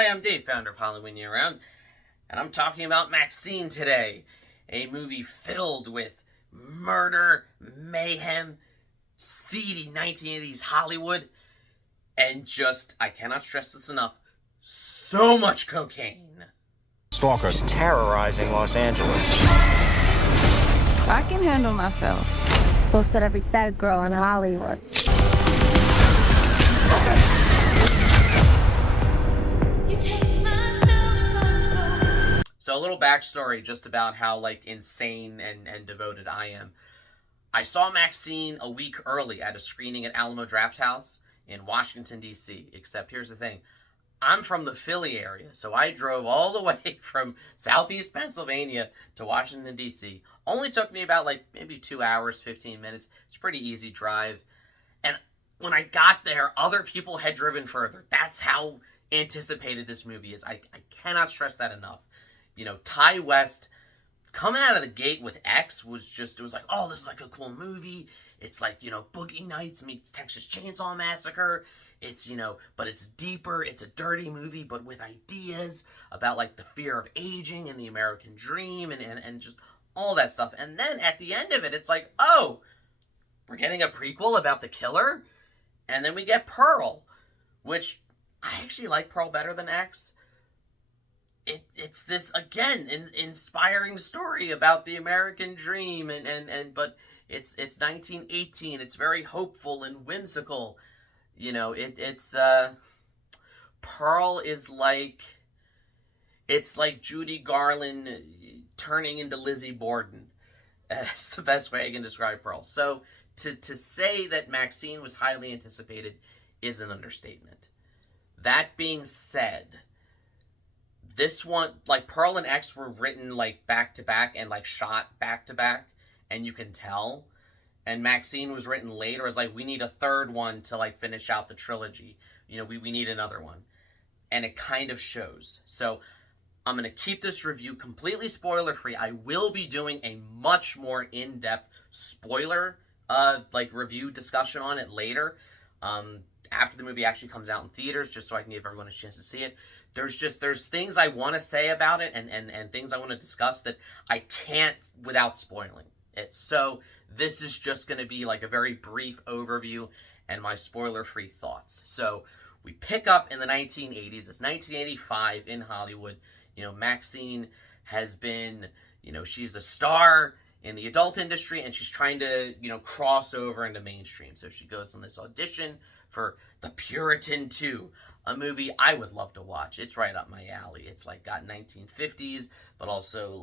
Hi, I'm Dave, founder of Halloween Year Round, and I'm talking about Maxxxine today, a movie filled with murder, mayhem, seedy 1980s Hollywood, and just, I cannot stress this enough, so much cocaine. Stalkers terrorizing Los Angeles. I can handle myself. So said every bad girl in Hollywood. So a little backstory just about how insane and devoted I am. I saw Maxxxine a week early at a screening at Alamo Drafthouse in Washington, D.C. Except here's the thing. I'm from the Philly area, so I drove all the way from southeast Pennsylvania to Washington, D.C. Only took me about maybe 2 hours, 15 minutes. It's a pretty easy drive. And when I got there, other people had driven further. That's how anticipated this movie is. I cannot stress that enough. You know, Ty West coming out of the gate with X was it was like, oh, this is like a cool movie. It's like, Boogie Nights meets Texas Chainsaw Massacre. It's, but it's deeper. It's a dirty movie, but with ideas about the fear of aging and the American dream and just all that stuff. And then at the end of it, it's like, oh, we're getting a prequel about the killer. And then we get Pearl, which I actually like Pearl better than X. It's this, again, inspiring story about the American dream, but it's 1918. It's very hopeful and whimsical. Pearl is it's like Judy Garland turning into Lizzie Borden. That's the best way I can describe Pearl. So to say that Maxxxine was highly anticipated is an understatement. That being said, this one, Pearl and X were written back to back and shot back to back, and you can tell. And Maxxxine was written later as we need a third one to finish out the trilogy. We need another one. And it kind of shows. So I'm going to keep this review completely spoiler free. I will be doing a much more in-depth spoiler review discussion on it later. After the movie actually comes out in theaters, just so I can give everyone a chance to see it. There's things I want to say about it and things I want to discuss that I can't without spoiling it. So this is just going to be a very brief overview and my spoiler-free thoughts. So we pick up in the 1980s. It's 1985 in Hollywood. Maxxxine has been, she's a star in the adult industry, and she's trying to, cross over into mainstream. So she goes on this audition for The Puritan 2, a movie I would love to watch. It's right up my alley. It's got 1950s, but also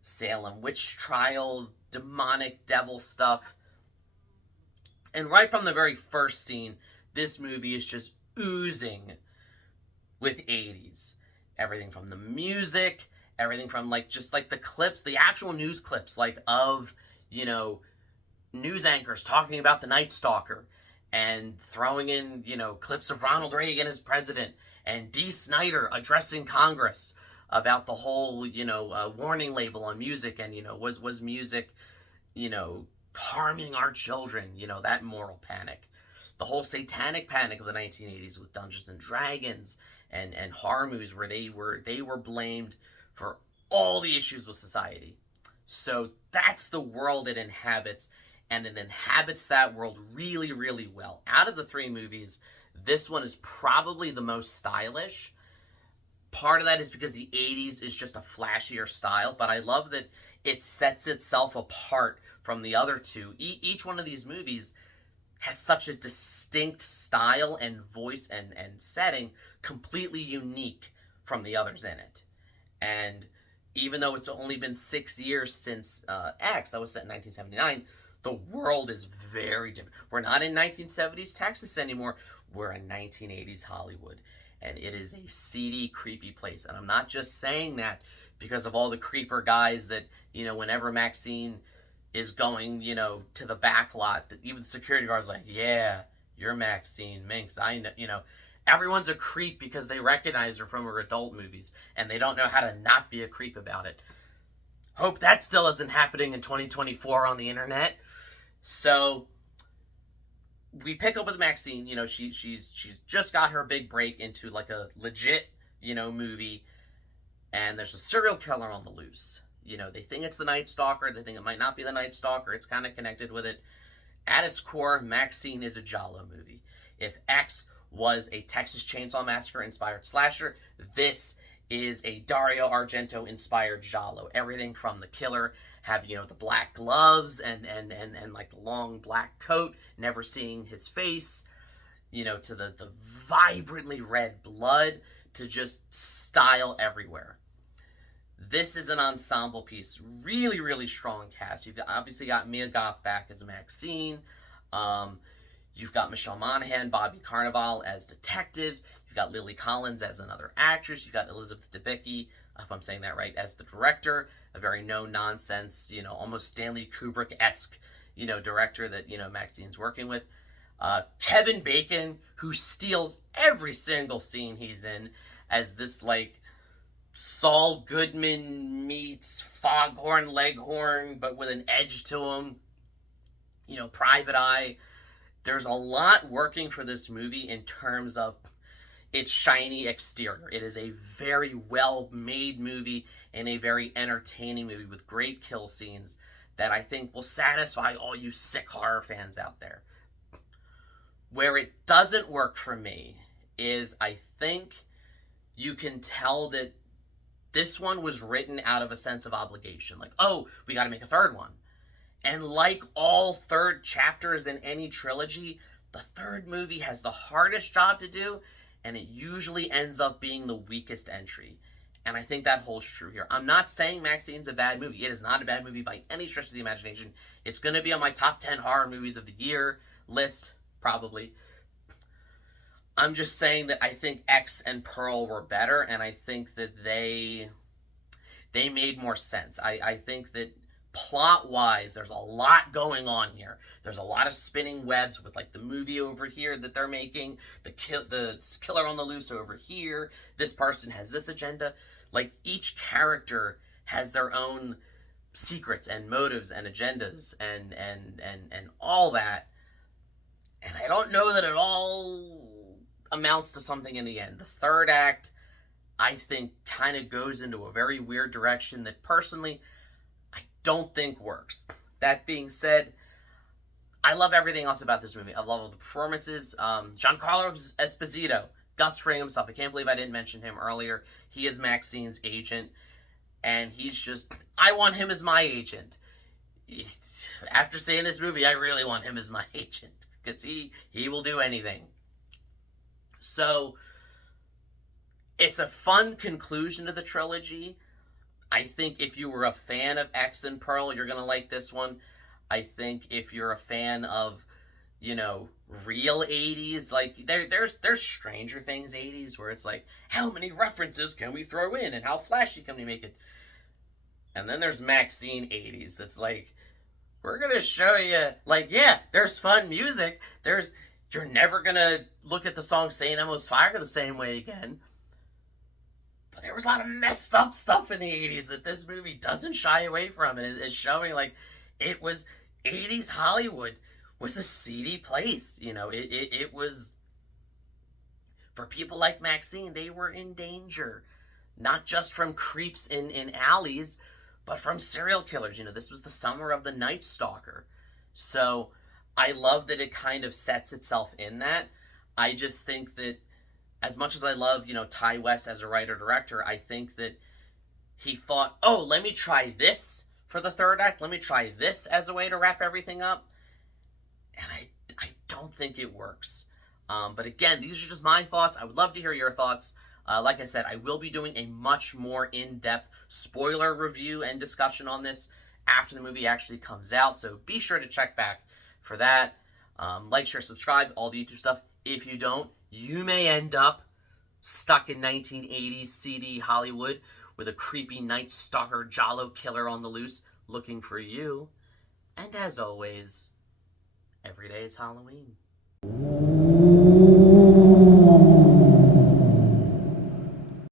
Salem witch trial, demonic devil stuff. And right from the very first scene, this movie is just oozing with 80s. Everything from the music, everything from just the clips, the actual news clips of, news anchors talking about the Night Stalker and throwing in, clips of Ronald Reagan as president and Dee Snider addressing Congress about the whole, warning label on music and, was music, harming our children, that moral panic. The whole satanic panic of the 1980s with Dungeons and Dragons and horror movies where they were blamed for all the issues with society. So that's the world it inhabits, and it inhabits that world really, really well. Out of the three movies, this one is probably the most stylish. Part of that is because the 80s is just a flashier style, but I love that it sets itself apart from the other two. Each one of these movies has such a distinct style and voice and setting, completely unique from the others in it. And even though it's only been 6 years since X, that was set in 1979, the world is very different. We're not in 1970s Texas anymore. We're in 1980s Hollywood. And it is a seedy, creepy place. And I'm not just saying that because of all the creeper guys that, whenever Maxxxine is going, to the back lot, that even the security guard's like, yeah, you're Maxxxine Minx. I know, everyone's a creep because they recognize her from her adult movies and they don't know how to not be a creep about it. Hope that still isn't happening in 2024 on the internet. So we pick up with Maxxxine. She's just got her big break into a legit movie, and there's a serial killer on the loose. They think it's the Night Stalker. They think it might not be the Night Stalker. It's kind of connected with it. At its core, Maxxxine is a Giallo movie. If X was a Texas Chainsaw Massacre inspired slasher, this is a Dario Argento inspired Giallo. Everything from the killer have the black gloves and like the long black coat, never seeing his face, to the vibrantly red blood, to just style everywhere. This is an ensemble piece, really, really strong cast. You've obviously got Mia Goth back as Maxxxine. You've got Michelle Monaghan, Bobby Carnival as detectives. You've got Lily Collins as another actress. You've got Elizabeth Debicki, I hope I'm saying that right, as the director, a very no-nonsense, almost Stanley Kubrick-esque, director that, Maxxine's working with. Kevin Bacon, who steals every single scene he's in as this, Saul Goodman meets Foghorn Leghorn, but with an edge to him. Private Eye. There's a lot working for this movie in terms of its shiny exterior. It is a very well-made movie and a very entertaining movie with great kill scenes that I think will satisfy all you sick horror fans out there. Where it doesn't work for me is I think you can tell that this one was written out of a sense of obligation. We got to make a third one. And like all third chapters in any trilogy, the third movie has the hardest job to do, and it usually ends up being the weakest entry. And I think that holds true here. I'm not saying Maxxine's a bad movie. It is not a bad movie by any stretch of the imagination. It's going to be on my top 10 horror movies of the year list, probably. I'm just saying that I think X and Pearl were better, and I think that they made more sense. I think that plot-wise, there's a lot going on here. There's a lot of spinning webs with the movie over here that they're making, the killer on the loose over here. This person has this agenda. Each character has their own secrets and motives and agendas and all that. And I don't know that it all amounts to something in the end. The third act, I think, kind of goes into a very weird direction that personally I don't think works. That being said, I love everything else about this movie. I love all the performances. Giancarlo Esposito, Gus Fring himself. I can't believe I didn't mention him earlier. He is Maxxine's agent, and he's just, I want him as my agent. After seeing this movie, I really want him as my agent, because he will do anything. So, it's a fun conclusion to the trilogy. I think if you were a fan of X and Pearl, you're going to like this one. I think if you're a fan of, real 80s, there's Stranger Things 80s where it's how many references can we throw in and how flashy can we make it? And then there's Maxxxine 80s that's we're going to show you, there's fun music. You're never going to look at the song St. Elmo's Fire the same way again. But there was a lot of messed up stuff in the 80s that this movie doesn't shy away from. And it's showing it was 80s Hollywood was a seedy place. It was, for people like Maxxxine, they were in danger. Not just from creeps in alleys, but from serial killers. This was the summer of the Night Stalker. So I love that it kind of sets itself in that. I just think that as much as I love, Ty West as a writer-director, I think that he thought, let me try this for the third act. Let me try this as a way to wrap everything up. And I don't think it works. But again, these are just my thoughts. I would love to hear your thoughts. Like I said, I will be doing a much more in-depth spoiler review and discussion on this after the movie actually comes out. So be sure to check back for that. Like, share, subscribe, all the YouTube stuff. If you don't, you may end up stuck in 1980s CD Hollywood with a creepy Night Stalker Giallo killer on the loose looking for you. And as always, every day is Halloween.